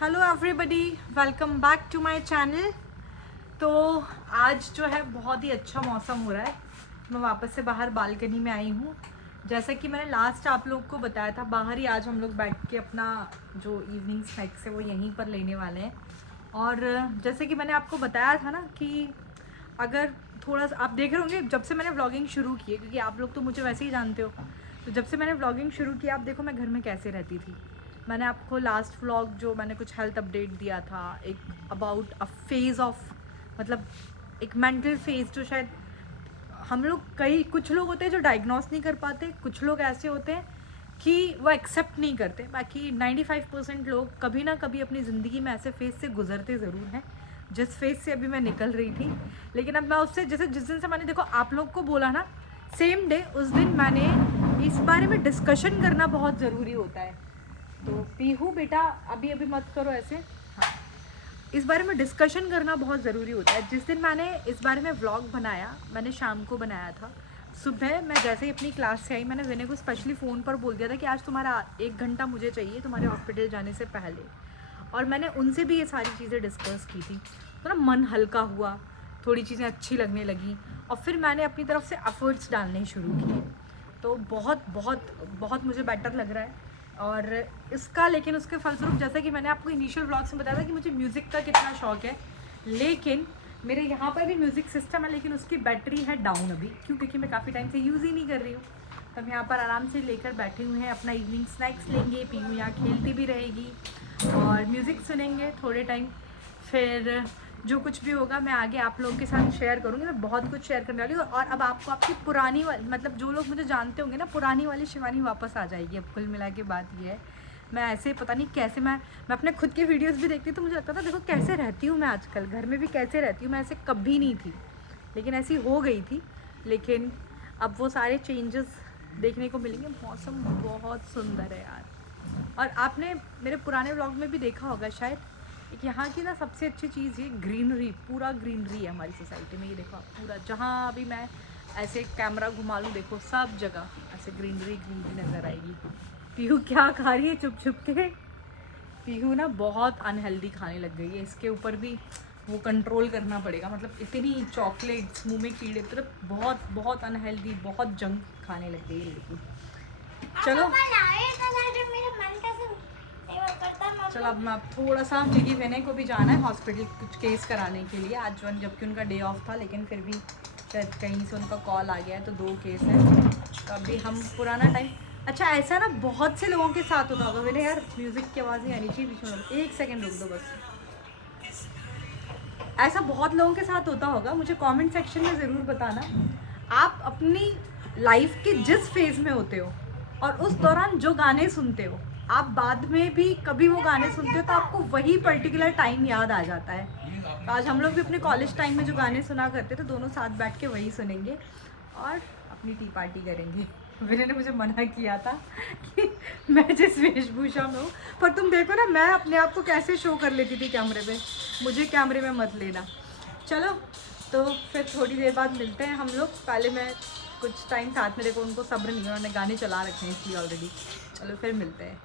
Hello everybody, welcome back to my channel. तो आज जो है बहुत ही अच्छा मौसम हो रहा है। मैं वापस से बाहर बालकनी में आई हूँ। जैसा कि मैंने लास्ट आप लोग को बताया था, बाहर ही आज हम लोग बैठ के अपना जो इवनिंग स्नैक्स है वो यहीं पर लेने वाले हैं। और जैसे कि मैंने आपको बताया था ना कि अगर थोड़ा सा आप देख रहे होंगे, जब से मैंने व्लॉगिंग शुरू की है, क्योंकि आप लोग तो मुझे वैसे ही जानते हो, तो जब से मैंने व्लॉगिंग शुरू की आप देखो मैं घर में कैसे रहती थी। मैंने आपको लास्ट व्लॉग जो मैंने कुछ हेल्थ अपडेट दिया था, एक अबाउट अ फेज़ ऑफ, मतलब एक मेंटल फेज़ जो शायद हम लोग कुछ लोग होते हैं जो डायग्नोस नहीं कर पाते, कुछ लोग ऐसे होते हैं कि वो एक्सेप्ट नहीं करते। बाकी 95% लोग कभी ना कभी अपनी ज़िंदगी में ऐसे फेज़ से गुजरते ज़रूर हैं, जिस फेज़ से अभी मैं निकल रही थी। लेकिन अब मैं उससे, जैसे जिस दिन से मैंने देखो आप लोग को बोला ना, सेम डे उस दिन मैंने इस बारे में डिस्कशन करना बहुत ज़रूरी होता है। तो पीहू बेटा अभी अभी मत करो ऐसे। हाँ, इस बारे में डिस्कशन करना बहुत ज़रूरी होता है। जिस दिन मैंने इस बारे में व्लॉग बनाया, मैंने शाम को बनाया था। सुबह मैं जैसे ही अपनी क्लास से आई, मैंने विनय को स्पेशली फ़ोन पर बोल दिया था कि आज तुम्हारा 1 घंटा मुझे चाहिए तुम्हारे हॉस्पिटल जाने से पहले। और मैंने उनसे भी ये सारी चीज़ें डिस्कस की थी, तो ना मन हल्का हुआ, थोड़ी चीज़ें अच्छी लगने लगी। और फिर मैंने अपनी तरफ से एफर्ट्स डालने शुरू किए, तो बहुत बहुत बहुत मुझे बेटर लग रहा है। और इसका, लेकिन उसके फलस्वरूप, जैसा कि मैंने आपको इनिशियल व्लॉग्स में बताया था कि मुझे म्यूज़िक का कितना शौक़ है, लेकिन मेरे यहाँ पर भी म्यूज़िक सिस्टम है, लेकिन उसकी बैटरी है डाउन अभी। क्यों? क्योंकि मैं काफ़ी टाइम से यूज़ ही नहीं कर रही हूँ। तो हम यहाँ पर आराम से लेकर बैठे हुए हैं, अपना इवनिंग स्नैक्स लेंगे, पीहू यहाँ खेलती भी रहेगी और म्यूज़िक सुनेंगे थोड़े टाइम। फिर जो कुछ भी होगा मैं आगे आप लोगों के साथ शेयर करूँगी। मैं बहुत कुछ शेयर करने वाली हूँ। और अब आपको आपकी पुरानी मतलब जो लोग मुझे जानते होंगे ना, पुरानी वाली शिवानी वापस आ जाएगी। अब कुल मिला के बात ये है, मैं ऐसे पता नहीं कैसे, मैं अपने खुद की वीडियोस भी देखती तो मुझे लगता था देखो कैसे रहती हूँ मैं आजकल, घर में भी कैसे रहती हूँ मैं, ऐसे कभी नहीं थी, लेकिन ऐसी हो गई थी। लेकिन अब वो सारे चेंजेस देखने को मिलेंगे। मौसम बहुत सुंदर है यार। और आपने मेरे पुराने व्लॉग में भी देखा होगा शायद, एक यहाँ की ना सबसे अच्छी चीज़ ये ग्रीनरी, पूरा ग्रीनरी है हमारी सोसाइटी में। ये देखो आप, पूरा जहाँ भी मैं ऐसे कैमरा घुमा लूँ, देखो सब जगह ऐसे ग्रीनरी ग्रीनरी नज़र आएगी। पीहू क्या खा रही है चुप चुप के? पीहू ना बहुत अनहेल्दी खाने लग गई है, इसके ऊपर भी वो कंट्रोल करना पड़ेगा। मतलब इतनी चॉकलेट्स मुँह में कीड़े, तो बहुत बहुत अनहेल्दी, बहुत जंक खाने लग गई है। लेकिन चलो चलो, अब मैं थोड़ा सा, क्योंकि विनय को भी जाना है हॉस्पिटल कुछ केस कराने के लिए आज, जबकि उनका डे ऑफ था, लेकिन फिर भी शायद कहीं से उनका कॉल आ गया है, तो 2 केस है। तो अभी हम पुराना टाइम, अच्छा ऐसा ना बहुत से लोगों के साथ होता होगा। विनय यार म्यूज़िक की आवाज़ नहीं आनी चाहिए बीच में, 1 सेकेंड रुक दो बस। ऐसा बहुत लोगों के साथ होता होगा, मुझे कमेंट सेक्शन में ज़रूर बताना आप अपनी लाइफ के जिस फेज़ में होते हो और उस दौरान जो गाने सुनते हो, आप बाद में भी कभी वो गाने सुनते हो तो आपको वही पर्टिकुलर टाइम याद आ जाता है। तो आज हम लोग भी अपने कॉलेज टाइम में जो गाने सुना करते थे, दोनों साथ बैठ के वही सुनेंगे और अपनी टी पार्टी करेंगे। विनय ने मुझे मना किया था कि मैं जिस वेशभूषा में हूँ, पर तुम देखो ना मैं अपने आप को कैसे शो कर लेती थी कैमरे पे, मुझे कैमरे में मत लेना। चलो तो फिर थोड़ी देर बाद मिलते हैं हम लोग। पहले मैं कुछ टाइम साथ में, देखो उनको सब्र नहीं है, उन्होंने गाने चला रखे हैं इसलिए ऑलरेडी। चलो फिर मिलते हैं।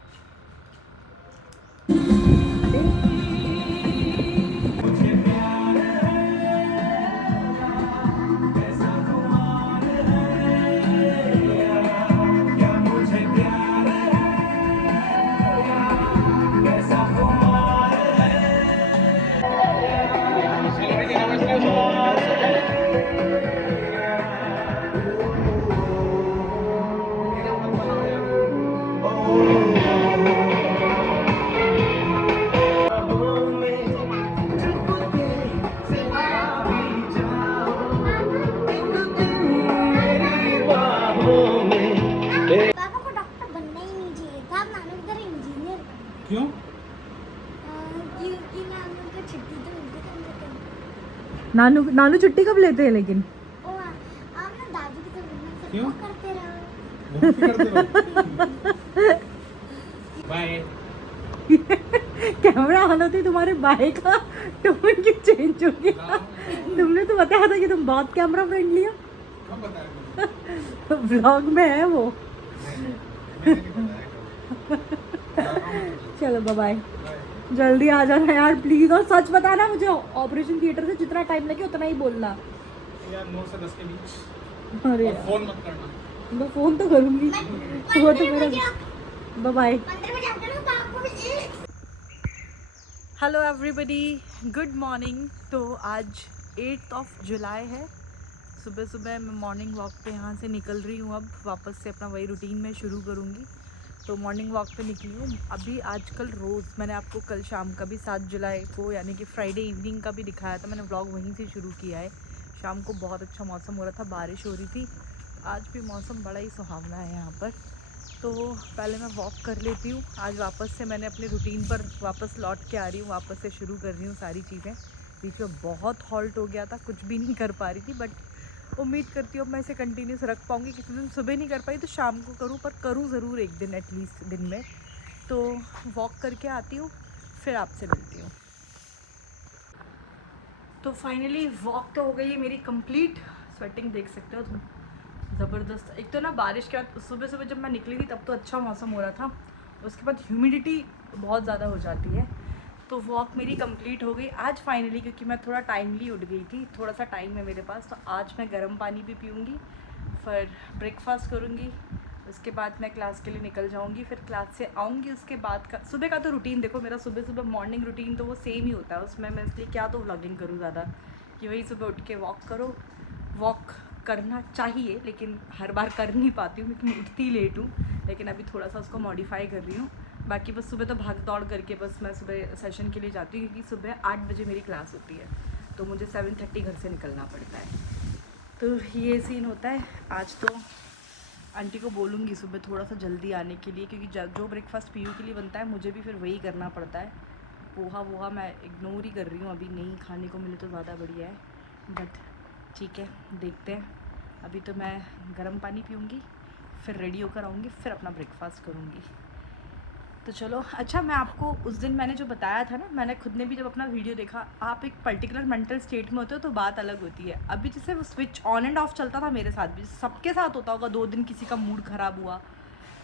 क्यों? क्योंकि नानू को छुट्टी तो मिलती है। नानू छुट्टी कब लेते हैं लेकिन? ओ आप ना दादी की तरफ क्यों? करते रहो। बहुत करते रहो। बाय। कैमरा ऑन होते ही तुम्हारे बाय का टोन क्यों चेंज हो गया? तुमने तो बताया था कि तुम बहुत कैमरा फ्रेंडली हो। कब बताया मैंने? व्लॉग में है वो। मैंने नहीं बताया कब। चलो बाय बाय। बाय। जल्दी आ जाना यार प्लीज, और सच बताना मुझे, ऑपरेशन थिएटर से जितना टाइम लगे उतना ही बोलना। यार 9 से 10 के बीच। अरे और फोन मत करना। मैं फोन तो करूंगी, वो तो मेरा। Bye. Hello everybody, good morning. तो आज 8 जुलाई है। सुबह सुबह मैं मॉर्निंग वॉक पे यहाँ से निकल रही हूँ। अब वापस से अपना वही रूटीन में शुरू करूँगी। तो मॉर्निंग वॉक पे निकली हूँ अभी। आजकल रोज़ मैंने आपको कल शाम का भी 7 जुलाई को यानी कि फ्राइडे इवनिंग का भी दिखाया था। मैंने व्लॉग वहीं से शुरू किया है। शाम को बहुत अच्छा मौसम हो रहा था, बारिश हो रही थी। आज भी मौसम बड़ा ही सुहावना है यहाँ पर। तो पहले मैं वॉक कर लेती हूँ। आज वापस से मैंने अपने रूटीन पर वापस लौट के आ रही हूँ, वापस से शुरू कर रही हूँ सारी चीज़ें। बीच में बहुत हॉल्ट हो गया था, कुछ भी नहीं कर पा रही थी, बट उम्मीद करती हूँ अब मैं इसे कंटिन्यूस रख पाऊँगी। किसी दिन सुबह नहीं कर पाई तो शाम को करूँ, पर करूँ ज़रूर एक दिन एटलीस्ट दिन में। तो वॉक करके आती हूँ, फिर आपसे मिलती हूँ। तो फाइनली वॉक तो हो गई है मेरी कंप्लीट। स्वेटिंग देख सकते हो तुम, ज़बरदस्त। एक तो ना बारिश के बाद सुबह सुबह जब मैं निकली थी तब तो अच्छा मौसम हो रहा था, उसके बाद ह्यूमिडिटी बहुत ज़्यादा हो जाती है। तो वॉक मेरी कंप्लीट हो गई आज फाइनली, क्योंकि मैं थोड़ा टाइमली उठ गई थी, थोड़ा सा टाइम है मेरे पास। तो आज मैं गर्म पानी भी पीऊँगी, फिर ब्रेकफास्ट करूँगी, उसके बाद मैं क्लास के लिए निकल जाऊँगी। फिर क्लास से आऊँगी, उसके बाद का सुबह का तो रूटीन देखो मेरा, सुबह सुबह मॉर्निंग रूटीन तो वो सेम ही होता है। उसमें मैं इसलिए क्या तो व्लॉगिंग करूँ ज़्यादा, कि वही सुबह उठ के वॉक करो। वॉक करना चाहिए लेकिन हर बार कर नहीं पाती हूँ क्योंकि मैं उठती लेट हूँ, लेकिन अभी थोड़ा सा उसको मॉडिफाई कर रही हूँ। बाकी बस सुबह तो भाग दौड़ करके बस मैं सुबह सेशन के लिए जाती हूँ, क्योंकि सुबह 8 बजे मेरी क्लास होती है, तो मुझे 7:30 घर से निकलना पड़ता है। तो ये सीन होता है। आज तो आंटी को बोलूँगी सुबह थोड़ा सा जल्दी आने के लिए, क्योंकि जो ब्रेकफास्ट पीयू के लिए बनता है मुझे भी फिर वही करना पड़ता है। पोहा वोहा मैं इग्नोर ही कर रही हूँ, अभी नहीं खाने को मिले तो ज़्यादा बढ़िया है, बट ठीक है देखते हैं। अभी तो मैं गर्म पानी पीऊँगी, फिर रेडी होकर आऊँगी, फिर अपना ब्रेकफास्ट करूँगी। तो चलो। अच्छा, मैं आपको उस दिन मैंने जो बताया था ना, मैंने खुद ने भी जब अपना वीडियो देखा, आप एक पर्टिकुलर मेंटल स्टेट में होते हो तो बात अलग होती है। अभी जैसे वो स्विच ऑन एंड ऑफ चलता था मेरे साथ भी, सबके साथ होता होगा। 2 दिन किसी का मूड ख़राब हुआ,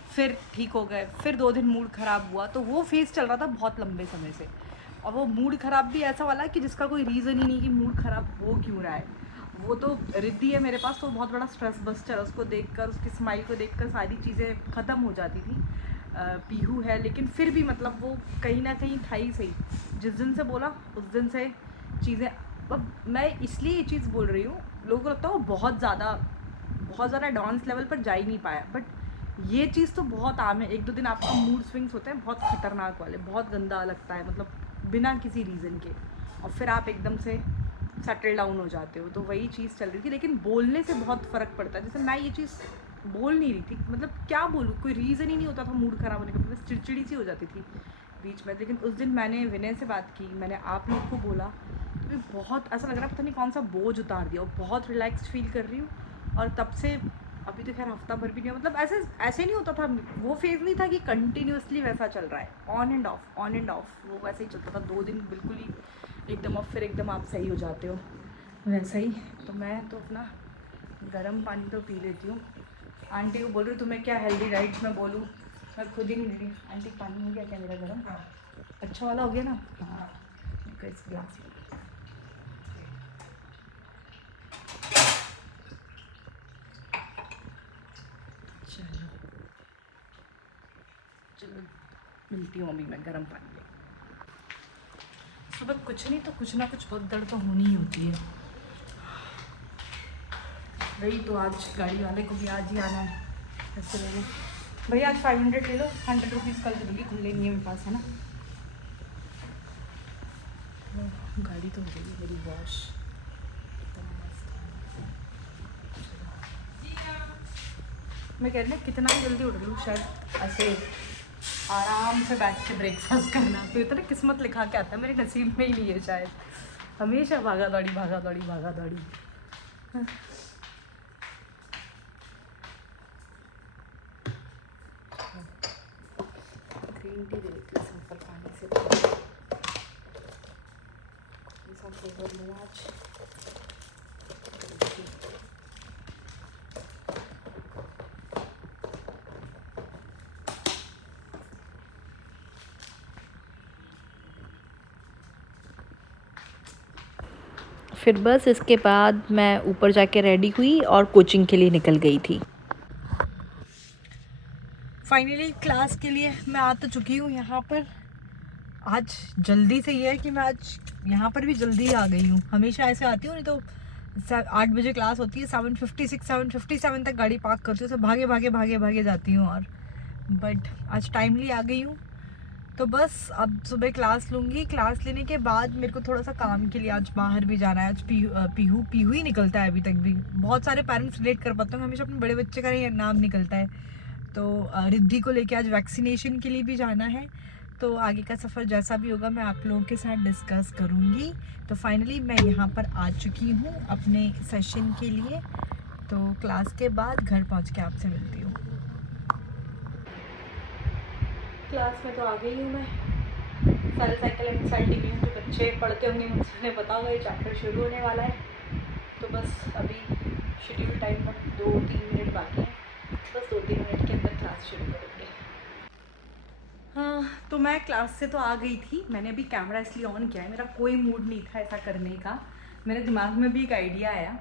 फिर ठीक हो गए, फिर 2 दिन मूड ख़राब हुआ, तो वो फेज़ चल रहा था बहुत लंबे समय से। और वो मूड ख़राब भी ऐसा वाला कि जिसका कोई रीज़न ही नहीं कि मूड ख़राब हो क्यों रहा है। वो तो रिद्धि है मेरे पास, तो बहुत बड़ा स्ट्रेस बस्टर है। उसको देखकर, उसकी स्माइल को देखकर सारी चीज़ें ख़त्म हो जाती थी। पीहू है लेकिन फिर भी मतलब वो कहीं ना कहीं था ही सही। जिस दिन से बोला उस दिन से चीज़ें, अब मैं इसलिए ये चीज़ बोल रही हूँ, लोगों को लगता है वो बहुत ज़्यादा डांस लेवल पर जा ही नहीं पाया, बट ये चीज़ तो बहुत आम है। 1-2 दिन आपका मूड स्विंग्स होते हैं बहुत ख़तरनाक वाले, बहुत गंदा लगता है, मतलब बिना किसी रीज़न के, और फिर आप एकदम से सेटल डाउन हो जाते हो। तो वही चीज़ चल रही थी, लेकिन बोलने से बहुत फ़र्क पड़ता है। जैसे मैं ये चीज़ बोल नहीं रही थी, मतलब क्या बोलूँ, कोई रीज़न ही नहीं होता था मूड ख़राब होने का, बस चिड़चिड़ी सी हो जाती थी बीच में। लेकिन उस दिन मैंने विनय से बात की, मैंने आप लोग को बोला, तो बहुत ऐसा लग रहा है पता नहीं कौन सा बोझ उतार दिया, और बहुत रिलैक्स फील कर रही हूँ। और तब से अभी तो खैर हफ्ता भर भी नहीं, मतलब ऐसे नहीं होता था। वो फेज़ नहीं था कि कंटिन्यूसली वैसा चल रहा है, ऑन एंड ऑफ, वो वैसे ही चलता था। 2 दिन बिल्कुल ही एकदम, और फिर एकदम आप सही हो जाते हो, वैसा ही। तो मैं तो अपना गर्म पानी तो पी लेती हूँ। आंटी को बोल रही तुम्हें क्या हेल्दी डाइट में बोलूँ, मैं खुद ही नहीं ले रही। आंटी पानी हो गया क्या मेरा गर्म? अच्छा वाला हो गया ना? हाँ, इस गिलास में। चलो चलो, मिलती हूँ अभी मैं गर्म पानी ले। सुबह कुछ नहीं तो कुछ ना कुछ बहुत दर्द तो होनी ही होती है। वही तो आज गाड़ी वाले को भी आज ही आना है, ऐसे मैंने भैया आज 500 ले लो, 100 रुपीज़ कल दे दूँगी, खुले नहीं है मेरे पास, है ना। गाड़ी तो हो गई है मेरी वॉश, मैं कह रही हूँ कितना भी जल्दी उठ लूँ, शायद ऐसे आराम से बैठ के ब्रेकफास्ट करना तो इतना किस्मत लिखा के आता है, मेरे नसीब में ही नहीं है शायद। हमेशा भागा दौड़ी भागा दौड़ी भागा दौड़ी। ग्रीन टी दे देती हूँ सिंपल पानी से, सब फ्लेवर लूँ आज। फिर बस इसके बाद मैं ऊपर जाके रेडी हुई और कोचिंग के लिए निकल गई थी। फाइनली क्लास के लिए मैं आ तो चुकी हूँ यहाँ पर। आज जल्दी से ये है कि मैं आज यहाँ पर भी जल्दी आ गई हूँ। हमेशा ऐसे आती हूँ, नहीं तो 8 बजे क्लास होती है, 7:56 7:57 तक गाड़ी पार्क करती हूँ, तो भागे जाती हूँ। और बट आज टाइमली आ गई हूँ। तो बस अब सुबह क्लास लूँगी। क्लास लेने के बाद मेरे को थोड़ा सा काम के लिए आज बाहर भी जाना है। आज पीहू ही निकलता है अभी तक भी। बहुत सारे पेरेंट्स रिलेट कर पाते हैं, हमेशा अपने बड़े बच्चे का ही नाम निकलता है। तो रिद्धि को लेके आज वैक्सीनेशन के लिए भी जाना है। तो आगे का सफ़र जैसा भी होगा मैं आप लोगों के साथ डिस्कस करूँगी। तो फाइनली मैं यहाँ पर आ चुकी हूँ अपने सेशन के लिए। तो क्लास के बाद घर पहुँच के आपसे मिलती हूँ। क्लास में तो आ गई हूँ मैं। सारे साइकिल एक्साइटिंग है, जो बच्चे पढ़ते होंगे मुझसे उन्हें पता होगा ये चैप्टर शुरू होने वाला है। तो बस अभी शेड्यूल टाइम में 2-3 मिनट बाकी हैं। बस 2-3 मिनट के अंदर क्लास शुरू करेंगे। हाँ, तो मैं क्लास से तो आ गई थी। मैंने अभी कैमरा इसलिए ऑन किया है, मेरा कोई मूड नहीं था ऐसा करने का। मेरे दिमाग में भी एक आइडिया आया,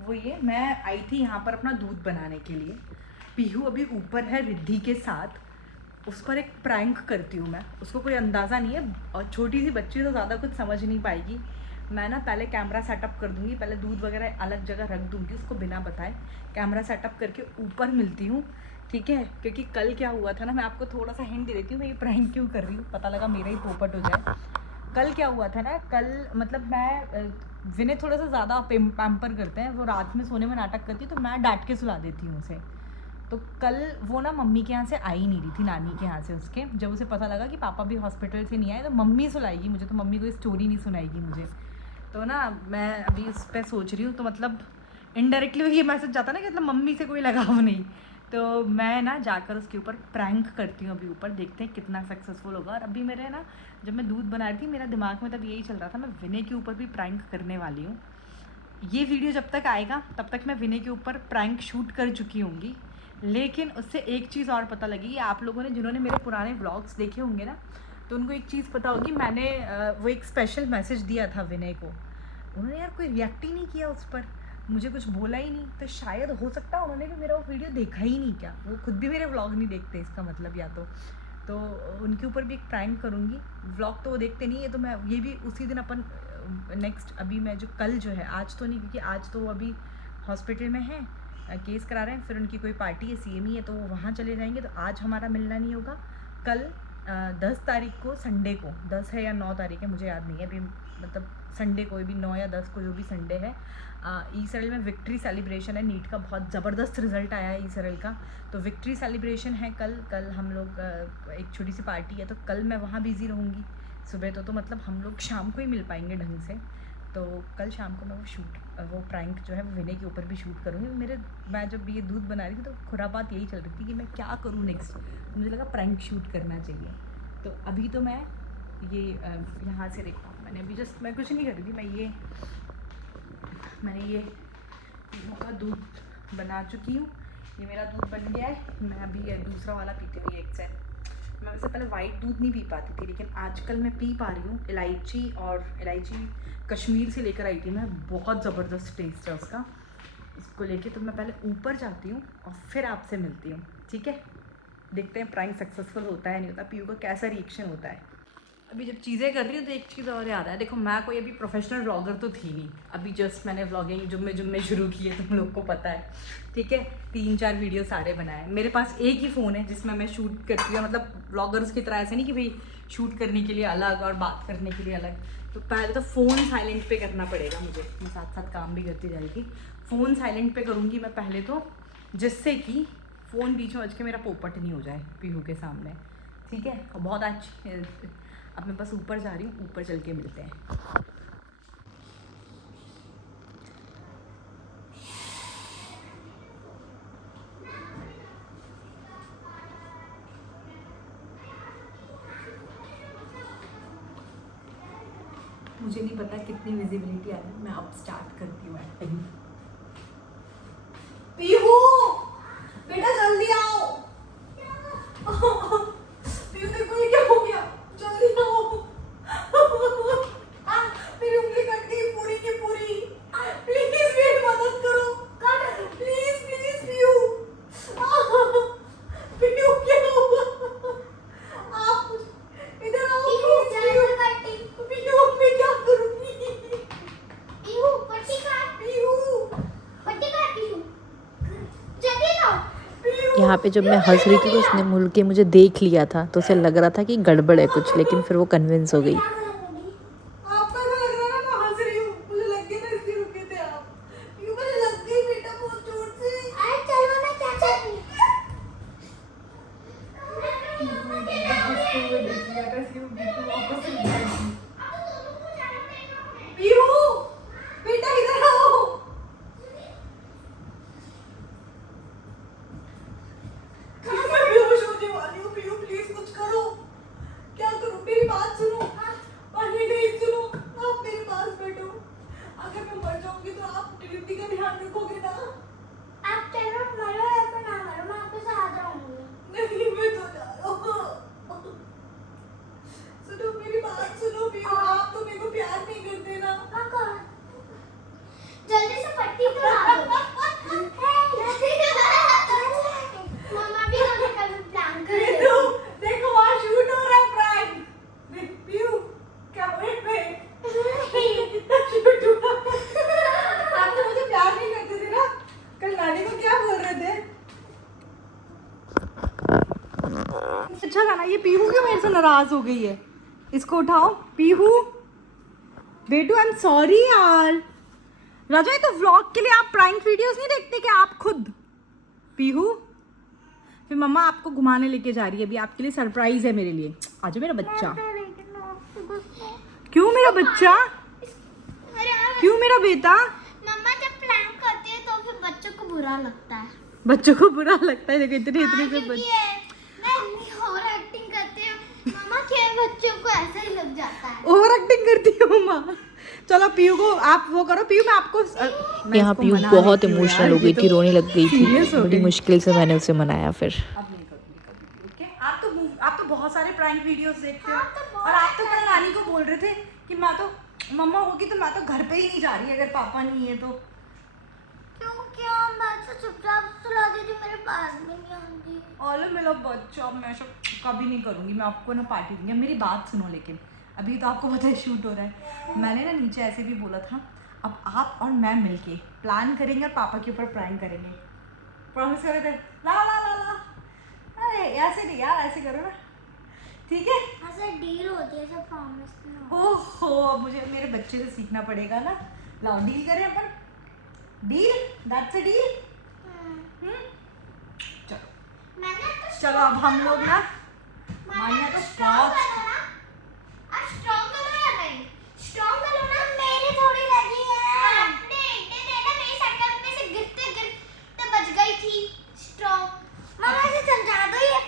वो ये, मैं आई थी यहाँ पर अपना दूध बनाने के लिए। पीहू अभी ऊपर है रिद्धि के साथ, उस पर एक प्रैंक करती हूँ मैं। उसको कोई अंदाज़ा नहीं है और छोटी सी बच्ची तो ज़्यादा कुछ समझ नहीं पाएगी। मैं ना पहले कैमरा सेटअप कर दूँगी, पहले दूध वगैरह अलग जगह रख दूँगी उसको बिना बताए। कैमरा सेटअप करके ऊपर मिलती हूँ, ठीक है। क्योंकि कल क्या हुआ था ना, मैं आपको थोड़ा सा हिंट दे देती हूँ मैं ये प्रैंक क्यों कर रही हूँ, पता लगा मेरा ही पोपट हो जाए। कल क्या हुआ था ना, कल मतलब मैं विनय थोड़ा सा ज़्यादा पैम्पर करते हैं, वो रात में सोने में नाटक करती है, तो मैं डांट के सुला देती हूँ उसे। तो कल वो ना मम्मी के यहाँ से आई नहीं रही थी, नानी के यहाँ से उसके। जब उसे पता लगा कि पापा भी हॉस्पिटल से नहीं आए तो मम्मी सुलाएगी मुझे, तो मम्मी कोई स्टोरी नहीं सुनाएगी मुझे। तो ना मैं अभी उस पर सोच रही हूँ, तो मतलब इनडायरेक्टली ये मैसेज जाता ना कि मतलब मम्मी से कोई लगाव नहीं। तो मैं ना जाकर उसके ऊपर प्रैंक करती हूँ अभी ऊपर, देखते हैं कितना सक्सेसफुल होगा। और अभी मेरे ना, जब मैं दूध बना रही थी मेरा दिमाग में तब यही चल रहा था, मैं विनय के ऊपर भी प्रैंक करने वाली हूँ। ये वीडियो जब तक आएगा तब तक मैं विनय के ऊपर प्रैंक शूट कर चुकी होंगी। लेकिन उससे एक चीज़ और पता लगी, आप लोगों ने जिन्होंने मेरे पुराने व्लॉग्स देखे होंगे ना, तो उनको एक चीज़ पता होगी, मैंने वो एक स्पेशल मैसेज दिया था विनय को। उन्होंने यार कोई रिएक्ट ही नहीं किया उस पर, मुझे कुछ बोला ही नहीं। तो शायद हो सकता है उन्होंने भी मेरा वो वीडियो देखा ही नहीं क्या, वो खुद भी मेरे व्लॉग नहीं देखते इसका मतलब, या तो उनके ऊपर भी एक प्रैंक करूँगी। व्लॉग तो वो देखते नहीं है, तो मैं ये भी उसी दिन अपन नेक्स्ट, अभी मैं जो कल जो है, आज तो नहीं क्योंकि आज तो वो अभी हॉस्पिटल में है, केस करा रहे हैं, फिर उनकी कोई पार्टी है, CME है, तो वो वहाँ चले जाएंगे। तो आज हमारा मिलना नहीं होगा। कल 10 तारीख को, संडे को, 10 है या 9 तारीख है मुझे याद नहीं है अभी, मतलब संडे को भी 9 या 10 को जो भी संडे है, ई-सरल में विक्ट्री सेलिब्रेशन है। नीट का बहुत ज़बरदस्त रिजल्ट आया है ई-सरल का, तो विक्ट्री सेलिब्रेशन है कल हम लोग, एक छोटी सी पार्टी है, तो कल मैं वहाँ बिज़ी रहूँगी सुबह। तो मतलब हम लोग शाम को ही मिल पाएंगे ढंग से। तो कल शाम को मैं वो प्रैंक जो है वो विनय के ऊपर भी शूट करूँगी। मैं जब ये दूध बना रही थी तो खुराबात यही चल रही थी कि मैं क्या करूँ नेक्स्ट, मुझे लगा प्रैंक शूट करना चाहिए। तो अभी तो मैं ये यहाँ से देखा, मैंने अभी जस्ट, मैं कुछ नहीं कर रही थी, मैंने ये पीहू का दूध बना चुकी हूँ। ये मेरा दूध बन गया है, मैं अभी ये दूसरा वाला पीती हुई एक सेट। मैं वैसे पहले वाइट दूध नहीं पी पाती थी, लेकिन आजकल मैं पी पा रही हूँ। इलायची कश्मीर से लेकर आई थी मैं, बहुत ज़बरदस्त टेस्ट है उसका। इसको लेके तो मैं पहले ऊपर जाती हूँ और फिर आपसे मिलती हूँ, ठीक है। देखते हैं प्रैंक सक्सेसफुल होता है नहीं होता, पीहू का कैसा रिएक्शन होता है। अभी जब चीज़ें कर रही हूँ तो एक चीज़ और याद है, देखो मैं कोई अभी प्रोफेशनल व्लॉगर तो थी नहीं, अभी जस्ट मैंने व्लॉगिंग जुम्मे शुरू की है, तुम लोग को पता है, ठीक है। 3-4 वीडियो सारे बनाए। मेरे पास एक ही फ़ोन है जिसमें मैं शूट करती हूँ, मतलब व्लॉगर्स की तरह ऐसे नहीं कि भाई शूट करने के लिए अलग और बात करने के लिए अलग। तो पहले तो फ़ोन साइलेंट पे करना पड़ेगा मुझे, मैं साथ साथ काम भी करती जाएगी। फ़ोन साइलेंट पे करूँगी मैं पहले तो, जिससे कि फ़ोन बीच में बज के मेरा पोपट नहीं हो जाए पीहू के सामने, ठीक है। और बहुत अच्छी, अब मैं बस ऊपर जा रही हूँ, ऊपर चल के मिलते हैं। मुझे नहीं पता कितनी विजिबिलिटी आ रही है, मैं अब स्टार्ट करती हूँ एक्टिंग। पीहू बेटा जल्दी आओ। पीहू देखो ये क्या हो गया, जल्दी आओ। मेरी उंगली कट गई पूरी की पूरी। यहाँ पे जब मैं हंस रही थी तो उसने मुड़ के मुझे देख लिया था, तो उसे लग रहा था कि गड़बड़ है कुछ, लेकिन फिर वो कन्विंस हो गई। आपको ऐसा लग रहा है ना मैं हंस रही हूँ, मुझे लग गया ना इसलिए रुके थे आप। क्यों मुझे लग गई बेटा बहुत जोर से। अरे चलो ना चाचा। पीहू बेटा इधर आओ। मैं बेहोश होने वाली हूँ। पीहू प्लीज कुछ करो। क्या करूँ? मेरी बात सुनो। पानी नहीं सुनो। आप मेरे पास बैठो। अगर मैं मर जाऊंगी तो आप डिलीवरी का ध्यान रखोगे ना? आप चलो मरो या फिर ना मरो, मैं आपके साथ रहूंगी। नहीं मैं तो जा रहा हूँ। सुनो मेरी बात सुनो पीहू, आप तो मेरे को प्यार नहीं करते ना। हाँ कौन? जल्दी से पट्टी तो ला दो। मम्मा भी हमें कभी प्लान कर रही है। देखो देखो वहाँ शूट हो रहा है प्रैंक। देख पीहू कैमरे पे कितना शूट हुआ। आप तो मुझे प्यार नहीं करते थे ना। कल नानी को क्या बोल रहे थे? अच्छा गाना। ये पीहू क्यों मेरे से नाराज हो गई है? इसको उठाओ। पीहू बेटू आई एम सॉरी यार। राजा ये तो व्लॉग के लिए आप प्रैंक वीडियोस नहीं देखते क्या आप खुद? पीहू फिर मम्मा आपको घुमाने लेके जा रही है अभी, आपके लिए सरप्राइज है मेरे लिए। आज मेरा बच्चा। क्यों मेरा बच्चा? क्यों मेरा बेटा? मम्मा जब प्लान करती है तो फिर बच्चों को बुरा लगता है। बच्चों को बुरा लगता है। देखो इतने हाँ, इतने से क्योंकि मैं ओवर एक्टिंग करती हूँ मम्मा के बच्चों को ऐसा ही लग जाता है। ओवर एक्टिंग करती है मम्मा। चलो पीयू को आप वो करो। पीयू मैं आपको मैं यहाँ इसको पीयू मना बहुत देती हूँ इमोशनल यार, हो गई ये थी, तो रोने लग गई serious थी। हो बड़ी गई। मुश्किल से मैंने उसे मनाया फिर। अब नहीं करूँगी कभी। ओके आप तो बहुत सारे प्रैंक वीडियोस देखते हो। हाँ, तो बहुत और आप तो कल नानी को बोल रहे थे कि मैं तो मम्मा होगी तो मैं तो घर पे ही नहीं जा रही अगर पापा नहीं है तो। क्यों क्या? मैं तो चुपचाप सुला देती, मेरे पास भी नहीं आती। ओले मेरा बच्चा मैं सब कभी नहीं करूँगी। मैं आपको ना पार्टी दूंगी। मेरी बात सुनो लेकिन अभी तो आपको पता है शूट हो रहा है। मैंने ना नीचे ऐसे भी बोला था अब आप और मैं मिलके प्लान करेंगे और पापा के ऊपर प्रैंक करेंगे। प्रॉमिस करे थे। ला ला ला ला। अरे ऐसे नहीं यार, ऐसे करो ना। ठीक है? ऐसे डील होती है, सब प्रॉमिस नहीं होती। ओहो अब मुझे मेरे बच्चे से सीखना पड़ेगा ना। लाओ डील करें अपन। Deal that's a deal. चलो मैंने तो चलो अब हम लोग ना मानिया तो बहुत स्ट्रॉन्ग करो या नहीं? स्ट्रॉन्ग करो ना, मेरी थोड़ी लगी है। आपने इतने देना मेरी शक्ल में से गिरते बच गई थी। स्ट्रॉन्ग मम्मा से समझा दो, ये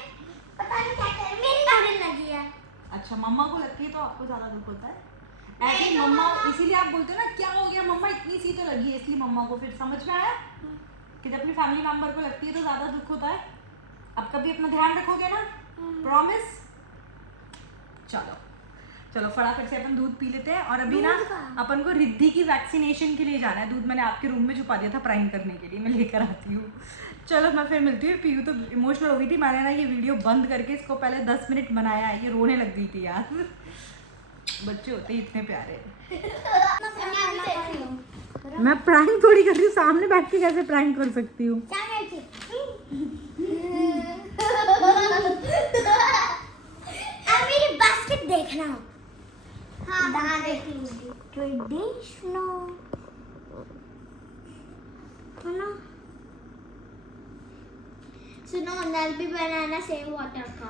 पता नहीं क्या कर मेरी थोड़ी लगी है। अच्छा मम्मा को लगती है तो आपको ज्यादा दुख होता है। ऐसे नहीं तो मम्मा मम्मा- इसीलिए आप बोलते हो ना क्या हो गया मम्मा इतनी सी तो लगी है, इसलिए मम्मा को फिर समझ में आया कि जब अपनी फैमिली मेंबर को लगती है तो ज्यादा दुख होता है। अब कभी अपना ध्यान रखोगे ना? प्रॉमिस। चलो चलो फटाफट से अपन दूध पी लेते हैं। और अभी ना दूध कहाँ? अपन को रिद्धि की वैक्सीनेशन के लिए जाना है। दूध मैंने आपके रूम में छुपा दिया था प्रैंक करने के लिए, मैं लेकर आती हूँ। चलो मैं फिर मिलती हूँ। पीयू तो इमोशनल हो गई थी। मैंने ना ये वीडियो बंद करके इसको पहले 10 मिनट बनाया है, ये रोने लग गई थी यार। बच्चे होते ही इतने प्यारे। मैं प्रैंक थोड़ी कर रही हूँ, सामने बैठ के कैसे प्रैंक कर सकती हूँ? अब मेरी बास्केट देखना। हाँ देखूंगी। ट्रेडिशनल सुनो, नल भी बनाना सेम वाटर का।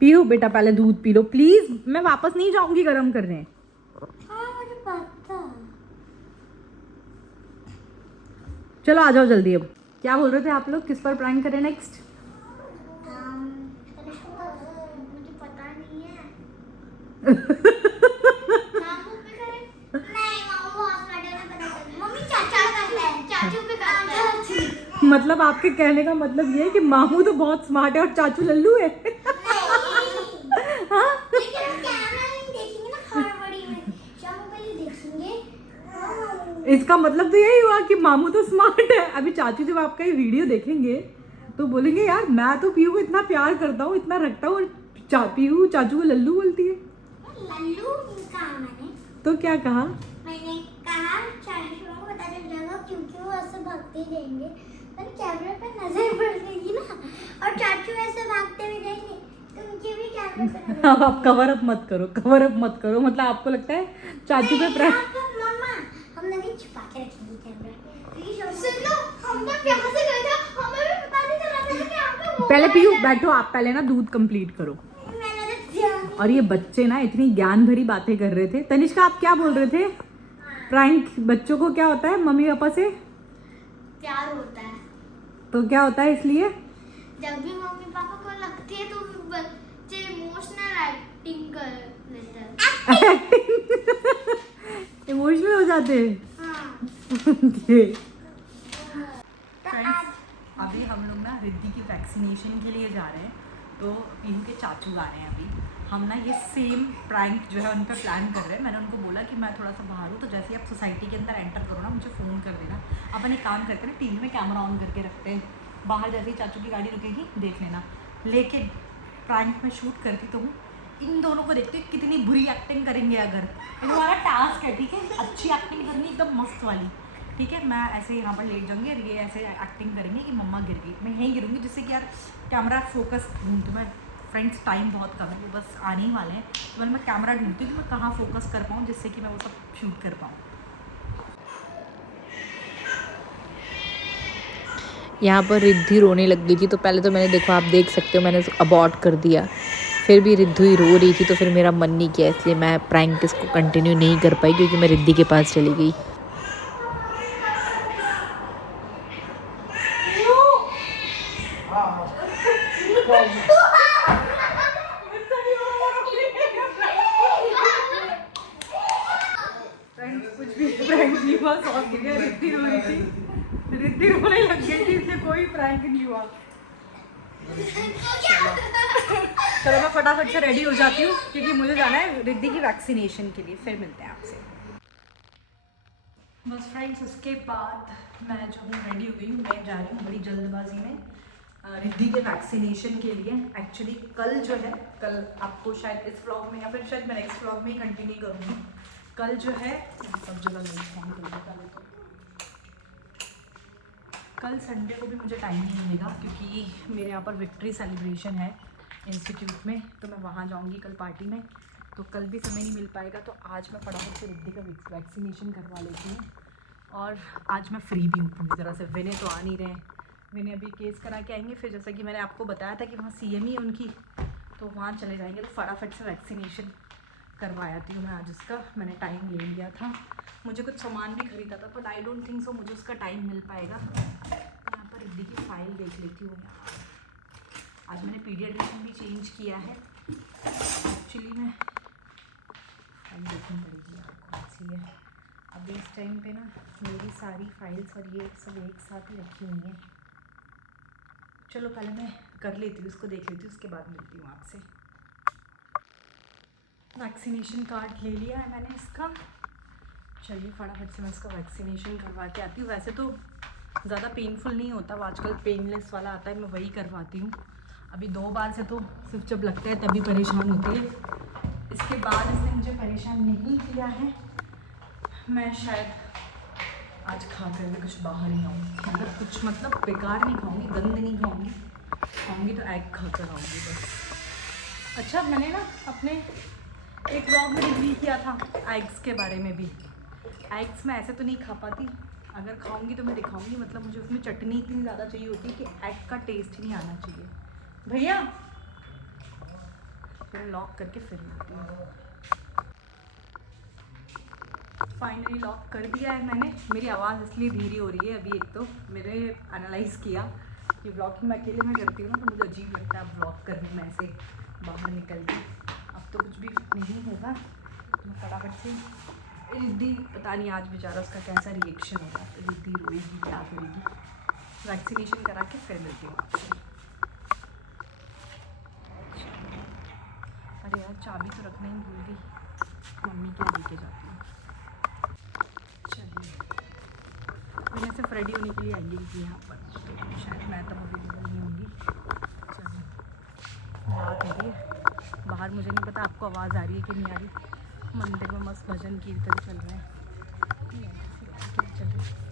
पीयू बेटा पहले दूध पी लो प्लीज। मैं वापस नहीं जाऊंगी गरम करने। हाँ मुझे पता। चलो आ जाओ जल्दी। अब क्या बोल रहे थे आप लोग? किस पर प्रैंक करें नेक्स्ट? मुझे पता नहीं है। मामू पे करें? नहीं मामू बहुत स्मार्ट है, पता चल। मम्मी चाचा करता है, चाचू पे करता है। मतलब आपके कहने का मतलब ये है कि मामू तो बहुत स्मार्ट है और चाचू लल्लू है। हाँ? लेकिन हम कैमरा नहीं देखेंगे ना, हड़बड़ी में शाम को पहले देखेंगे। इसका मतलब तो यही हुआ कि मामू तो स्मार्ट है। अभी चाचू जब आपका ये वीडियो देखेंगे तो बोलेंगे यार मैं तो पीयू को इतना प्यार करता हूँ, इतना रखता हूँ, और पीयू चाचू को लल्लू बोलती है। लल्लू कहा मैंने? तो क्या कहा? मैंने कहा चाचू को पता चल जाएगा क्योंकि वो ऐसे भक्ति देंगे पर कैमरे पे नजर पड़ गई ना और चाचू ऐसे भागते हुए जाएंगे तो उनके भी कैमरे पे नजर अब आप कवर अप मत करो, कवर अप मत करो। मतलब आपको लगता है चाचू पे नहीं, यहाँ पे मम्मा हम नहीं छुपा के रखेंगे कैमरा। सुन लो हम लोग यहाँ से गए थे हमें भी पता नहीं चला था कि यहाँ पे पहले पीयू बैठो, आप पहले ना दूध कंप्लीट करो। मैंने तो ध्यान और ये बच्चे ना इतनी ज्ञान भरी बातें कर रहे थे। तनिष्का आप क्या बोल रहे थे? प्रैंक बच्चों को क्या होता है मम्मी पापा से प्यार होता है। तो क्या होता है इसलिए जब भी मम्मी पापा को लगती है तो बच्चे इमोशनल एक्टिंग कर लेते हैं। इमोशनल हो जाते हैं। हाँ। फ्रेंड्स अभी हम लोग ना रिद्धि की वैक्सीनेशन के लिए जा रहे हैं। तो पीहू के चाचू आ रहे हैं। अभी हम ना ये सेम प्रैंक जो है उन पर प्लान कर रहे हैं। मैंने उनको बोला कि मैं थोड़ा सा बाहर हूँ, तो जैसे ही आप सोसाइटी के अंदर एंटर करो ना मुझे फ़ोन कर देना। अपन एक काम करके ना टीवी में कैमरा ऑन करके रखते हैं, बाहर जैसे ही चाचू की गाड़ी रुकेगी देख लेना। लेकिन प्रैंक में शूट करती तो हूँ, इन दोनों को देखते कितनी बुरी एक्टिंग करेंगे। अगर हमारा टास्क है, ठीक है, अच्छी एक्टिंग करनी एकदम मस्त वाली, ठीक है। मैं ऐसे यहाँ पर लेट जाऊँगी और ये ऐसे एक्टिंग करेंगे कि मम्मा गिर गई, मैं यहीं गिरूँगी, जिससे कि यार कैमरा फोकस ढूंढती मैं। फ्रेंड्स टाइम बहुत कम है, वो बस आने ही वाले हैं, तो मैं कैमरा ढूंढती हूँ कि मैं कहाँ फोकस कर पाऊँ जिससे कि मैं वो सब शूट कर पाऊँ। यहाँ पर रिद्धि रोने लग गई थी, तो पहले तो मैंने देखो आप देख सकते हो मैंने अबॉर्ट कर दिया। फिर भी रिद्धि ही रो रही थी, तो फिर मेरा मन नहीं किया, इसलिए मैं प्रैंक इसको कंटिन्यू नहीं कर पाई क्योंकि मैं रिद्धि के पास चली गई। कुछ भी प्रैंक नहीं हुआ, सॉस गिर गया, रिद्धि रो रही थी, रिद्धि रोने लग गई थी, इसलिए कोई प्रैंक नहीं हुआ। चलो मैं फटाफट से रेडी हो जाती हूँ क्योंकि मुझे जाना है रिद्धि की वैक्सीनेशन के लिए। फिर मिलते हैं आपसे। बस फ्रेंड्स उसके बाद मैं जो हूँ रेडी हो गई हूँ, मैं जा रही हूँ बड़ी जल्दबाजी में रिद्धि के वैक्सीनेशन के लिए। एक्चुअली कल जो है, कल आपको शायद इस व्लॉग में या फिर शायद मैं नेक्स्ट व्लॉग में ही कंटिन्यू करूँगी। कल जो है सब जगह कल संडे को भी मुझे टाइम नहीं मिलेगा क्योंकि मेरे यहाँ पर विक्ट्री सेलिब्रेशन है इंस्टीट्यूट में, तो मैं वहाँ जाऊँगी कल पार्टी में, तो कल भी समय नहीं मिल पाएगा। तो आज मैं फटाफट से रिद्धि का वैक्सीनेशन करवा लेती हूँ और आज मैं फ्री भी हूँ पूरी तरह से। विनय तो आ नहीं रहे, विनय अभी केस करा के आएंगे, फिर जैसा कि मैंने आपको बताया था कि वहाँ CME है उनकी, तो वहाँ चले जाएंगे। तो फटाफट से वैक्सीनेशन करवाती हूँ मैं आज उसका। मैंने टाइम ले लिया था, मुझे कुछ सामान भी खरीदा था, but I don't think so मुझे उसका टाइम मिल पाएगा। यहाँ पर रिद्धि की फ़ाइल देख लेती हूँ। आज मैंने पीडियाट्रिशियन भी चेंज किया है। एक्चुअली मैं फाइल देखनी पड़ेगी आपको अच्छी है। अभी इस टाइम पे ना मेरी सारी फाइल्स और ये सब एक साथ ही रखी हुई हैं। चलो पहले मैं कर लेती हूँ, उसको देख लेती हूँ, उसके बाद मिलती हूँ आपसे। वैक्सीनेशन कार्ड ले लिया है मैंने इसका। चलिए फटाफट से मैं इसका वैक्सीनेशन करवा के आती हूँ। वैसे तो ज़्यादा पेनफुल नहीं होता, वो आजकल पेनलेस वाला आता है, मैं वही करवाती हूँ। अभी 2 बार से तो सिर्फ जब लगता है तभी परेशान होती है, इसके बाद इसने मुझे परेशान नहीं किया है। मैं शायद आज खा कर भी कुछ बाहर ही आऊँगी, मतलब कुछ मतलब बेकार नहीं खाऊँगी, गंद नहीं खाऊँगी तो एग खा कर आऊँगी बस। अच्छा मैंने ना अपने एक व्लॉग में रिव्यू किया था एग्स के बारे में भी। एग्स मैं ऐसे तो नहीं खा पाती, अगर खाऊंगी तो मैं दिखाऊंगी, मतलब मुझे उसमें चटनी इतनी ज़्यादा चाहिए होती है कि एग का टेस्ट ही नहीं आना चाहिए। भैया फिर लॉक करके फिर मिलती हूँ। फाइनली लॉक कर दिया है मैंने। मेरी आवाज़ इसलिए धीरे हो रही है अभी, एक तो मैंने एनालाइज़ किया कि व्लॉगिंग मैं अकेले में करती हूँ ना, तो मुझे अजीब लगता है व्लॉग करने में ऐसे बाहर निकल के। अब तो कुछ भी नहीं होगा, मैं फटाफट से रिद्धि पता नहीं आज बेचारा उसका कैसा रिएक्शन होगा, रिद्धि रोएगी क्या करेगी। वैक्सीनेशन करा के फिर मिलती हूँ आपसे। अरे यार चाबी तो रखना ही भूल गई, मम्मी क्या लेके जाती हूँ। चलिए मैंने सिर्फ रेडी होने के लिए आई थी यहाँ पर, तो शायद मैं तब अवेलेबल नहीं होंगी। चलिए बात हो रही है बाहर, मुझे नहीं पता आपको आवाज़ आ रही है कि नहीं आ रही। मंदिर में मस्त भजन कीर्तन चल रहा है, चल रहा है।